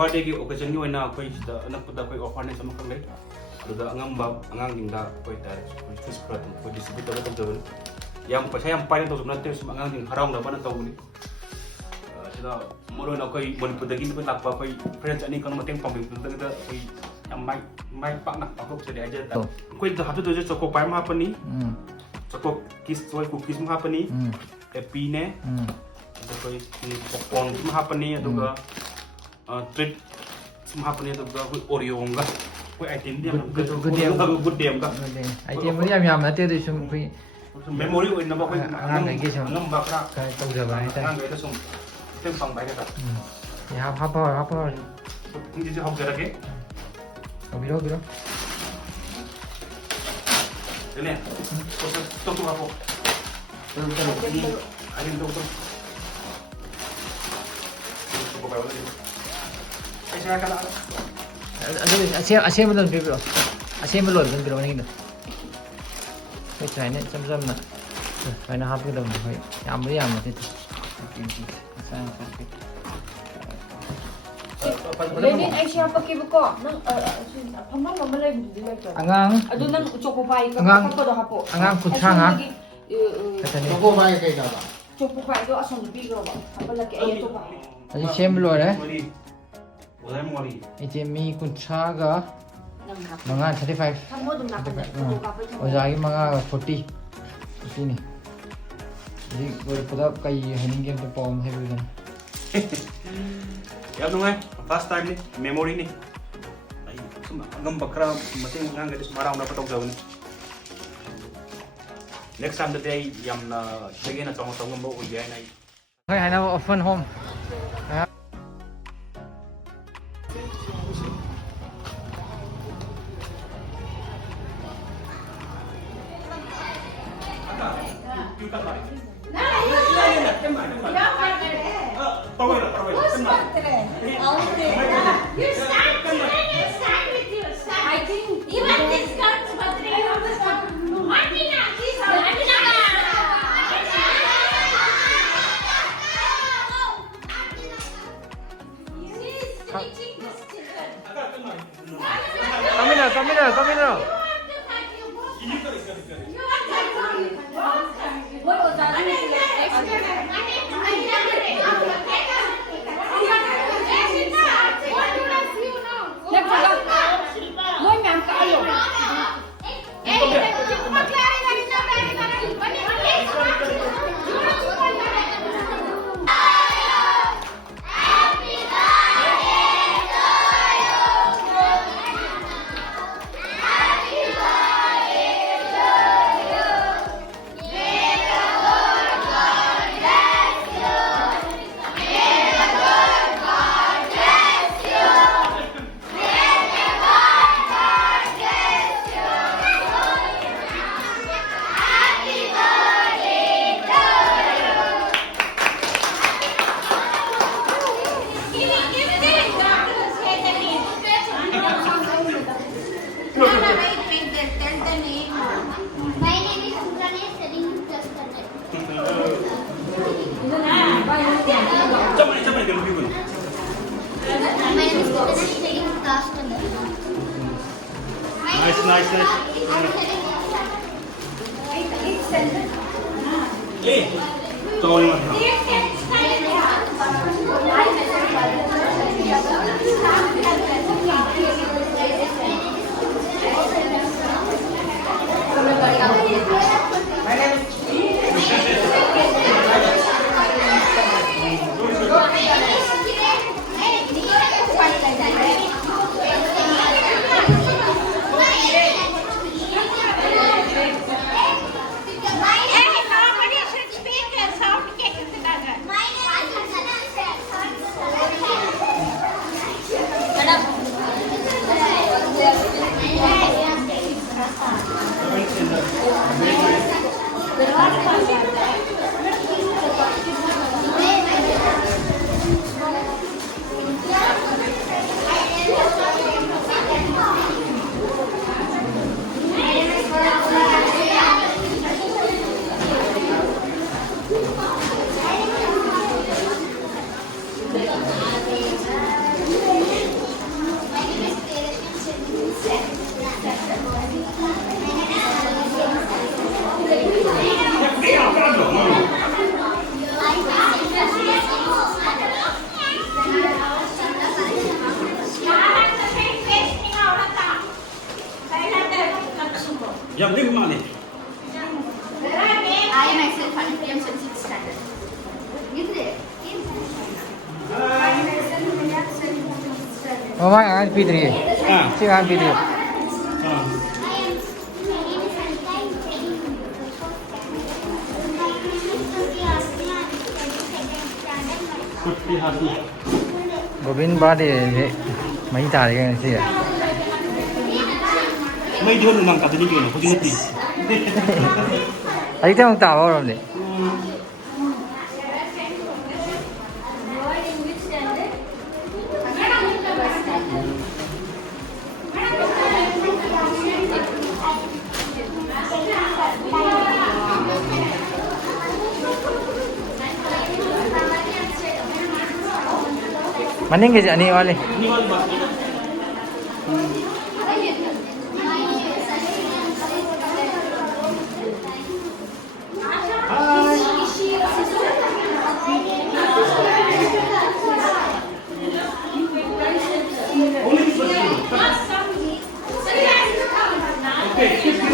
birthday ki occasion ni oina koi sida anak pada koi orphanage sama kan lei aduda angamba angang dingda koi tar koi tus prat koi distribute da tok jawon yang paisa yang paling tok sunat te angang ding harang da bana tau ni sida moro na koi Manipur dagi ni lakpa koi friends ani kan mateng pambing da koi yang mai pak nak pakok sedi aja ta koi da hatu doje choko pai ma pani choko kiss toy cookies ma pani happy ne koi popcorn ma pani aduga treat semua punya tu gak Oreo enggak, kue item dia good day enggak. Item dia yang nanti tu semua memori kue nama kue angan lagi semua. Angan bakra. Kayak tahu dah banyak. Angan itu semua, tempang baik tak. Ya apa. Ini jadi hok jarak ke? Biro. Ini, tu apa? Ada tu. Cukup baik lagi. Asya mo lang biro. Asya mo lang biro ni. Kaya try na sam na. Kaya na happy daw. Kaya yam dito. Lenin ay siya pakibuko nang pamang mamalay director. Angang. Ado nang chocopai ka do hapo. Angang kutsanga. Chocopai kay ka ba? Chocopai do asong bigro ba. Apala kay ayo to ba. Ani siyempre eh. Wala mo ri. Iti mi kuntsaga mga 35. Tamo dum na ka. O jagi mga 40. Sini. Jadi boleh pada kai hening game tu pom heavy kan. Ya nungai, first time ni, memory ni. Ay, agam bakra mating ngang gadis marang na patok jawon. Next time the day yam na sige na tong mo uya na. Okay, I now orphan home. Come in now. What was that? Nice. Eh, tolong. Yang di mana nih? I myself am from 6th standard. Isn't it? Oh, my aunt P3. Ah. Si aunt P3. Ah. Seperti hati. Gobin bade mấy tài cái gì à? May di ko nang katinig yun. Pagkinuti. Ay ito ang tao ron eh. Maning ke ani wale. Ini wali ba? Okay,